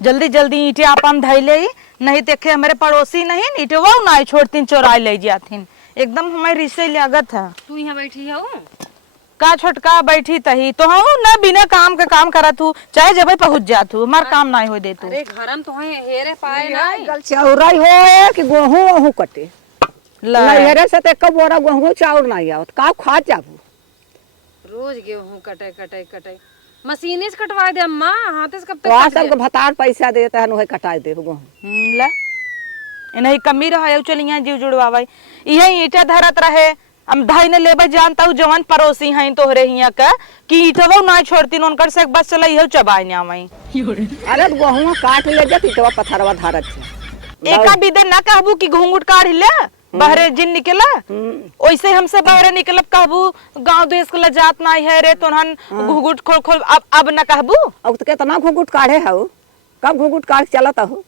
जल्दी जल्दी ईटे अपन धैले, नहीं देखे हमारे पड़ोसी नहीं ईटे वो ना छोड़तीन चोराई ले जातीन। एकदम हमारी रिश्ते लागत है। तू यहाँ बैठी हो का छोटका बैठी तही तो हूँ ना बिना काम के काम करत हूँ, चाहे जब पहुँच जात हूँ, हमार काम नहीं हो दे तू। अरे घरम तो हेरे पाए ना गल चाउराई हो कि गेहूं वहू कटे नहीं हेरे से तो एक बोरा गेहूं चाउर नहीं आवत का खा जाबू। रोज गेहूं कटे कटे कटे मशीने से कटवा दे अम्मा, हाथे से कब तक तो कट सबके भतार पैसा देते हैं वही कटाई दे गेहूं। ला नहीं कमी रहा चलिए जीव जुड़वावे यही ईटा धरत रहे। हम धाई ने लेबे जानता हूँ जवान पड़ोसी हैं तोहरे हिया का कि ईटवा ना छोड़तीन उनकर से बस चला इहो चबाई ना वही। अरे गेहूं काट ले जती तो पत्थरवा धरत है एका बिदे ना कहबू कि घूंघट काढ़ ले बहरे जिन निकला वैसे हमसे बहरे निकलब कहबू गांव देश के जात ना है रे तोहन घूंघट खोल खोल अब ना कहबू। अब तो कितना घूंघट काढ़े है कब घूंघट काढ़ चलता हो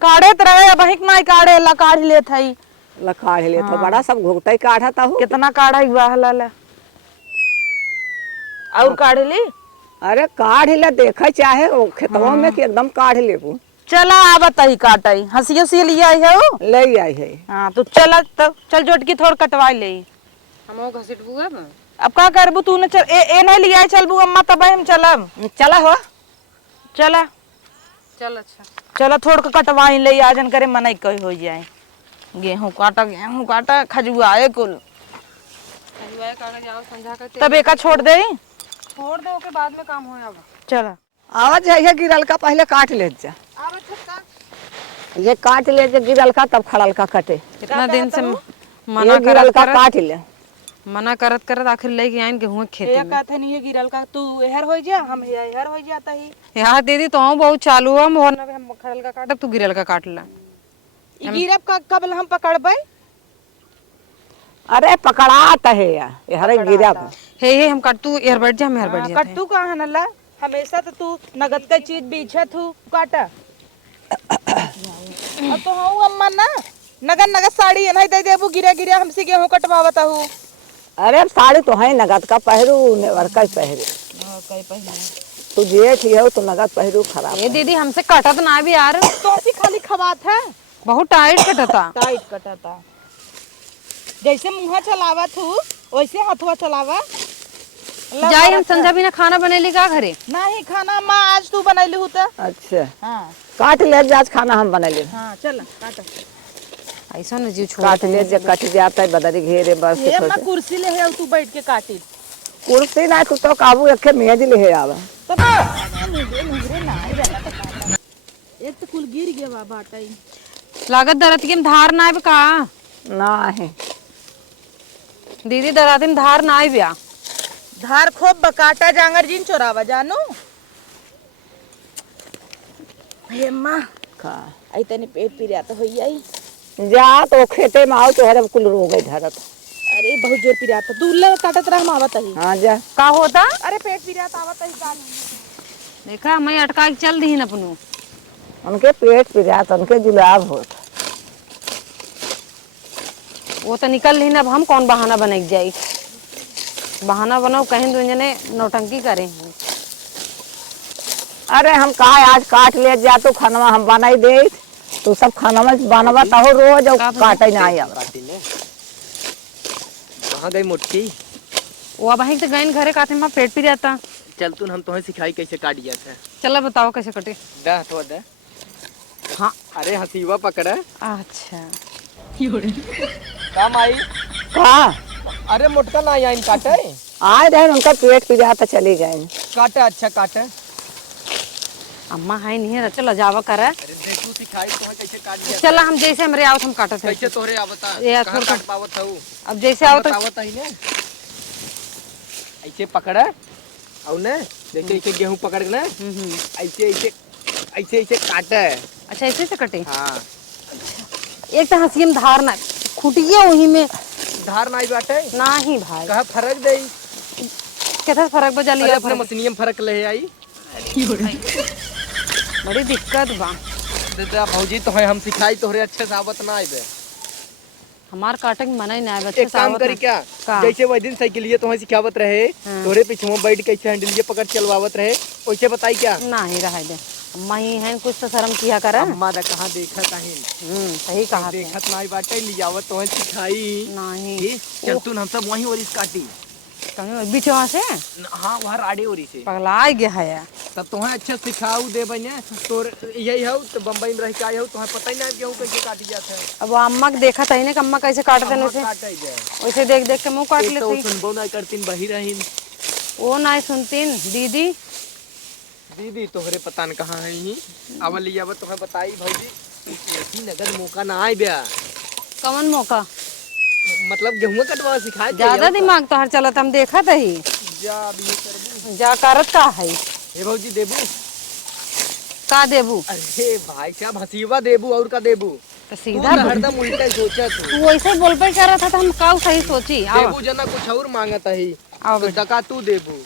काढ़े तो रहे अब हिक ना काढ़े ला काढ़ लेत हई लखाड़ ले तो बड़ा सब घूंघटा ही काढ़ता हो। कितना काढ़ा हुआ हला और काढ़ ली। अरे काढ़ ले देखे चाहे ओ खेतवा में कि एकदम काढ़ लेबू। चला आवत ही काटई हंसिया से लिया है वो ले आई है। हाँ तो चल तब चल जोटकी थोड़ कटवा ले हम घसीटबू अब का करबू तू न चल ए नहीं लिया चलबू अम्मा तब हम चलब चला हो चला चल। अच्छा चला थोड़ के कटवाई ले आजन करे मनई कही हो जाए। गेहूं काटा खजुआए कुल कागज आओ समझा कर तब एका छोड़ दे छोड़ दे ओके बाद में काम होए। अब चला आवाज है गिरल का पहले काट ले जा ये काट ले जे गिरल का तब खड़ल का कटे। कितना दिन से ये गिरल का काट ले मना करत करत आखिर ले के आइन गेहूं खेते ये कहते नहीं ये गिरल का तू एहर हो जा हम एहर हो जाता ही यहाँ दीदी तो बहुत चालू है मोहन हम खड़ल का काटब तू गिरल का काट ला। ई गिरब का कब हम पकड़बै। अरे पकड़ाता है ये हरे गिरब हे हम काट तू एहर बैठ जा हम एहर बैठ जा कट्टू कहाँ नल्ला हमेशा तो तू नगद का चीज बेचत हूँ काटा अब तो हूँ अम्मा ना नगद नगद साड़ी नहीं दे देबू गिरा गिरा हमसे गेहूं कटवावता हूँ। अरे साड़ी तो है नगद का पहरू नेवर का पहरे तू जेठ ही हो तो नगद पहरू खराब ये दीदी हमसे कटत ना भी यार तो ऐसी खाली खवात है बहुत टाइट कटता टाइट कटता जैसे मुँह चलावत हूँ वैसे हथवा चलावा जाई हम संध्या बिना खाना बनेली का घरे नहीं खाना माँ आज तू बनैली हूँ तो। अच्छा हाँ काट ले जा आज खाना हम बना ले हाँ चल काट ऐसा न जीव छोड़ काट ले जे कट जाता है बदरी घेरे बस ये अपना कुर्सी ले है तू बैठ के काटी कुर्सी ना तू तो काबू रखे मेज ले आवा तब मुहरे ना एक तो कुल गिर गया बा बाटाई लागत दरत के धार ना आवे का ना है दीदी दरातिन धार ना आवे धार खूब बकाटा जांगर जिन चोरावा जानू हे माँ का आई तने पेट पिरिया तो होई आई जा तो खेते में आओ तो हरे कुल रो गई धरत। अरे बहुत जोर पिरिया तो दूर ले काटत रह हम आवत ही हाँ जा का होता अरे पेट पिरिया तो आवत ही काट देखा मैं अटका के चल दी न अपनू उनके पेट पिरा तो उनके जुलाब होत वो तो निकल ही ना। अब हम कौन बहाना बन जाई बहाना बनाओ कहीं दो जने नौटंकी करें। अरे हम कहा आज काट ले जा तो खाना हम बनाई दे तो सब खाना में बनवा तो रोज काटे ना आई कहाँ गई मोटकी वो अब तो गए घरे काटे में पेट पी जाता। चल तू हम तुम्हें सिखाई कैसे काट जाता है। चलो बताओ कैसे कटे। दा तो दे हाँ अरे हसीवा पकड़ा अच्छा काम आई कहा अरे मोटका ना आई काटे आए रहे उनका पेट पिरा तो चली गए काटे अच्छा काटे अम्मा है नहीं है चलो जावा कर अरे देखू सिखाई तुम्हें कैसे काट जाता चला हम जैसे हमरे आवत हम काटत है कैसे तोहरे आवता ये कहाँ थोड़ा- काट पावत हूँ अब जैसे आवत आवत है ने ऐसे पकड़ा और ने जैसे ऐसे गेहूं पकड़ के ना ऐसे ऐसे ऐसे ऐसे काटे अच्छा ऐसे से कटे। हाँ एक तो हंसी में धार ना खुटिए वही में धार ना आई बाटे ना ही भाई कहा फर्क दे कैसा फर्क बजा लिया अपने मशीनियम फर्क ले आई बड़ी दिक्कत बा दादा भौजी तो है हम सिखाई तोहरे अच्छे से आवत ना आइबे हमार काटे के मना ही ना है बच्चे एक काम करी क्या जैसे वह दिन साइकिलिए तुम्हें सिखावत रहे तोरे पीछे बैठ के हैंडल ये पकड़ चलवावत रहे वैसे बताई क्या ना ही रह दे अम्मा ही है, कुछ तो शर्म किया करा। अम्मा दा कहाँ देखत आहे, सही कहा तू। देखत नहीं बाटे, लियावत तो सिखाई नहीं चल तू हम सब वहीं ओरिस काटी। कहीं बिचवा से हाँ वहाँ राडे ओरी से पगला गया है। तब तुम्हें अच्छा सिखाऊ दे बने तोर यही हो तो बम्बई में रह के आए हो, तुम्हें पता ही नहीं गेहूँ कैसे काटी जाता है। अब वो अम्मा के देखा था कि अम्मा कैसे काटते हैं उसे, काटा जाए वैसे देख देख के मुंह काट एक तो लेते। सुनबो नहीं करतीन बही रहीन। वो नहीं सुनतीन दीदी। दीदी तोहरे पता न कहाँ है ही अब लियावत तुम्हें बताई भौजी ऐसी नगद मौका ना आए ब्या। कौन मौका? मतलब गेहूं कटवा सिखाए ज्यादा दिमाग तो हर चलत, हम देखा था ही जा अभी ये करबू जा करत का है। ए भौजी देबू का देबू? अरे भाई साहब हसीबा देबू और का देबू तो तू सीधा तो हरदम उल्टा सोचा तू वैसे बोल पे कर रहा था तो हम का सही सोची। आओ देबू जना कुछ और मांगत है आओ तो टका तू देबू,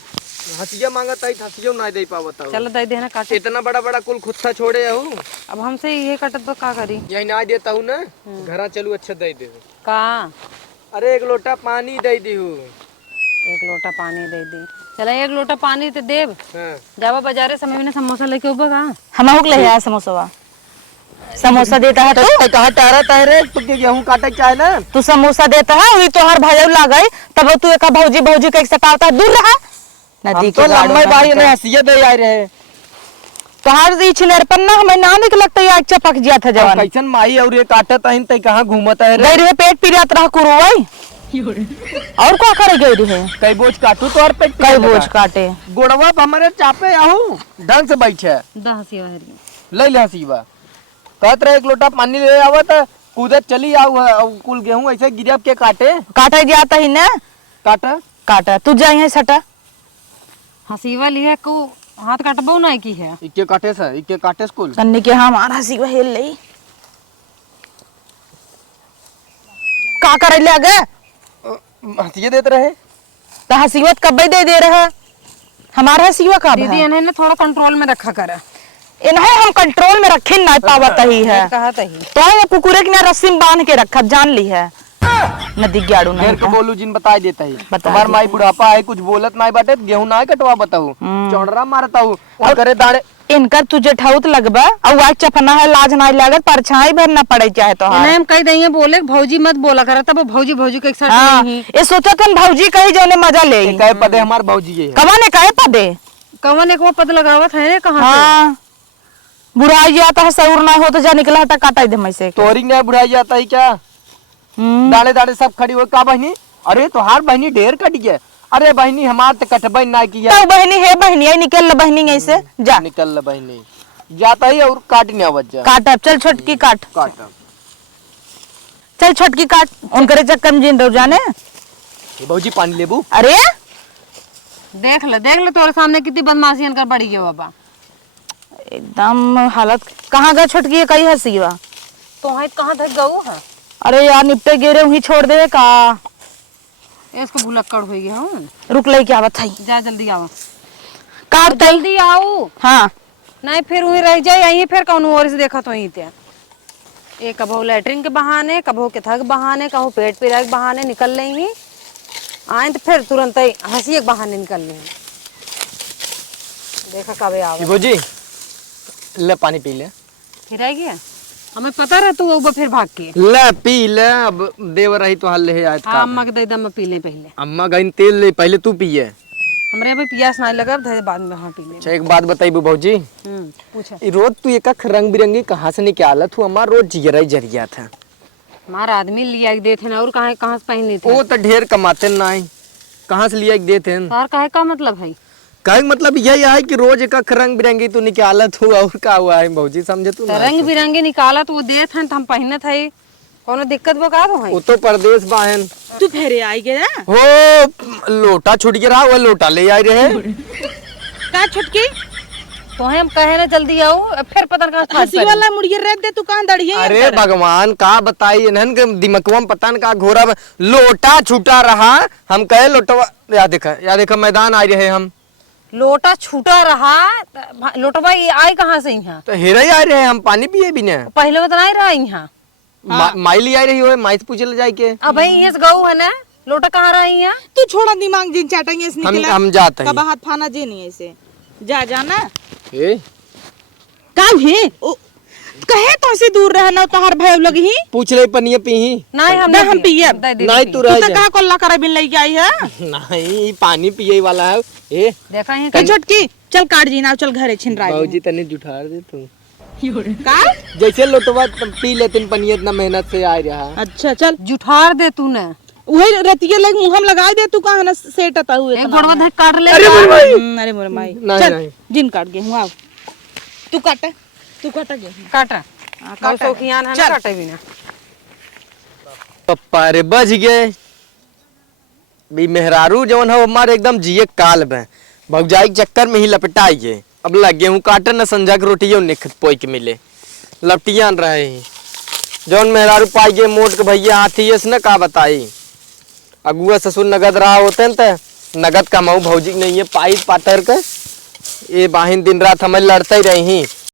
हसिया मांगत है हसियो ना दे पावत हो। चलो दे देना काटे। इतना बड़ा बड़ा कुल खुद छोड़े हो, अब हमसे ये कटत तो का करी? यही ना देता हूँ ना घरा चलू अच्छा दे दे। का अरे एक लोटा पानी दे दी हूँ। एक लोटा पानी दे दी। चला एक लोटा पानी तो देव। हाँ। जावा बाजारे समय में समोसा लेके उबा का हम हुक ले आया समोसा। समोसा देता है तू? कहाँ टहरा रे तू गेहूं काटे चाहे ना तू समोसा देता है वही तोहर भाई लागई तब तू एक भौजी भौजी के सतावता है, दूर रहा नदी तो लम्बे बारी ने हसिया दे आए रहे। तोहार ई छिनरपन ना हमें ना निक लगता है अच्छा पक गया था जवान। कैसन माई और ये काटत है तई कहाँ घूमत है रे। गई रहे पेट पीड़ित रहा कुरुवाई और क्या करे गई रहे? कई बोझ काटू तो और पेट कई बोझ काटे गोड़वा हमारे चापे आहू ढंग से बैठे दहसी वाली ले ले हसीबा कहत रहे एक लोटा पानी ले आवत कूदत चली आऊ कुल गेहूं ऐसे गिरब के काटे काटे जाता ही ना काटा काटा तू जाई है सटा हसीवा लिया को हाथ काटबो नहीं की है। इके काटे से इके काटे स्कूल कन्नी के हमारा हसी को हेल लई का करे ले आगे हसिया देते रहे तो हसीवत कब दे रहा हमारा हसीवा का दीदी इन्हें थोड़ा कंट्रोल में रखा करा। इन्हें हम कंट्रोल में रखे ना पावत ही है कहा तही तो ये कुकुरे के ना रस्सी में बांध के रखा जान ली है नदी ग्याड़ू नहीं देर को बोलू जिन बता देता है बता तुम्हार माई बुढ़ापा है कुछ बोलत नहीं बाटे गेहूं ना कटवा बताऊ चौड़रा मारता हूँ और करे दाड़े इनका तुझे ठौत लगबा और आज चपना है लाज नहीं लागत परछाई भरना पड़े चाहे तो इन्हें हम कह देंगे बोले भौजी मत बोला करा तब भौजी भौजी के एक साथ हाँ नहीं ये सोचा तुम भौजी कही जो ने मजा ले कहे पदे हमार भौजी है कवा ने कहे पदे कवन एक वो पद लगावत है रे कहाँ हाँ बुढ़ाई जाता है सऊर ना हो तो जा निकला हटा काटा दे मैं से तोरी ने बुढ़ाई जाता है क्या दाड़े दाड़े सब खड़ी हो का बहनी अरे तोहार बहनी ढेर कट गया अरे बहनी हमार तो कटबई ना किया तो बहनी है बहनी आई निकल ल बहनी ऐसे जा निकल ल बहनी जाता ही और काटने आवत जा काट अब चल छोटकी काट काट चल छोटकी काट उनकरे चक्कर में जिन रह जाने ये भौजी पानी लेबू अरे देख ले तोरे सामने कितनी बदमाशी इनकर बढ़ी है बाबा। एकदम हालत कहाँ गए छोटकी है कई हसीवा तो है कहाँ तक गऊ है? अरे यार निपटे गिरे वहीं छोड़ दे का इसको भुलक्कड़ हो गया हूँ। रुक ले क्या बात है जा जल्दी आओ काट तई जल्दी आओ हाँ नहीं फिर वही रह जाए यहीं फिर कौन और से देखा तो यहीं ते एक कबो लैटरिन के बहाने कबो के थक बहाने कबो पेट पीड़ा के बहाने निकल लेंगी आए तो फिर तुरंत ही हंसी एक बहाने निकल लेंगी। देखा कब आओ ये भौजी ले पानी पी ले फिर आ गया हमें पता रहा तू वो फिर भाग के ले पी ले अब देवर रही तो हाल ले आयत हाँ अम्मा के दे दम पी ले पहले अम्मा गई तेल ले पहले तू पिए हमरे अभी पियास नहीं लगा बाद में हाँ पी ले। अच्छा एक बात बताई भौजी पूछा रोज तू एक रंग बिरंगी कहाँ से निकालत हूँ हमार रोज जिगरा ही जरिया था हमारा आदमी लिया दे थे ना और कहाँ से पहनने थे वो तो ढेर कमाते ना कहाँ से लिया देते और काहे का मतलब है कहे मतलब यही है कि रोज एक रंग बिरंगी तू निकालत हुआ और का हुआ है भौजी समझे तू तो रंग बिरंगे निकाला तो वो दे थे तो हम पहने थे कोनो दिक्कत वो का तो है वो तो परदेश बाहन तू फेरे आई गया हो लोटा छूट गया वो लोटा ले आई रहे का छुटकी तो हम कहे ना जल्दी आओ फिर पता नहीं कहाँ हंसी वाला मुड़िया रख दे तू कहां दड़ी है अरे भगवान का बताई इन्हन के दिमकवा में पता न का घोरा में लोटा छूटा रहा हम कहे लोटवा या देखा मैदान आ रहे हम लोटा छूटा रहा लोटवा ये आए कहाँ से यहाँ तो हेरा ही आ रहे हम पानी पिए भी न पहले बता नहीं रहा यहाँ माई ले आई रही हो माई से पूछे ले जाए के अब भाई यहाँ से गऊ है ना लोटा कहाँ रहा है यहाँ तू छोड़ा दिमाग जिन चाटेंगे इस निकला हम जाते हैं कब हाथ फाना जे नहीं ऐसे जा जाना ए ही कहे तो से दूर रहना तोहर भय लगी पूछ ले पनिया पीही नहीं हम ना हम पिए नहीं तू रह तू जा का कोल्ला करे बिन लेके आई है नहीं पानी पिए वाला है ए देखा ही के छोटकी चल काट जी ना चल घरे छिन रहा बाबूजी तने जुठार दे तू का जैसे लोटवा पी लेते पनिया इतना मेहनत से आ रहा अच्छा चल जुठार दे तूने वही रतिये लग मुंह हम लगा दे तू कहां ना सेटता हुए एक गोड़वा धक काट ले अरे मोर भाई अरे मोर माई नहीं, चल नहीं। जिन काट गए हूं आओ तू काट गेहूं काटा काट शौकियान है ना काटे बिना पप्पा रे बज गए भी मेहरारू जवन हो हमारे एकदम जिए काल में भौजाई के चक्कर में ही लपटाई है अब लग गेहूं काटन न संजा के रोटियों निख पोई के मिले लपटियान रहे ही जौन मेहरारू पाई गए मोट के भैया हाथी है न का बताई अगुआ ससुर नगद रहा होते न त नगद कमाऊ भौजी नहीं है पाई पाटर के ये बाहिन दिन रात हमें लड़ते ही रही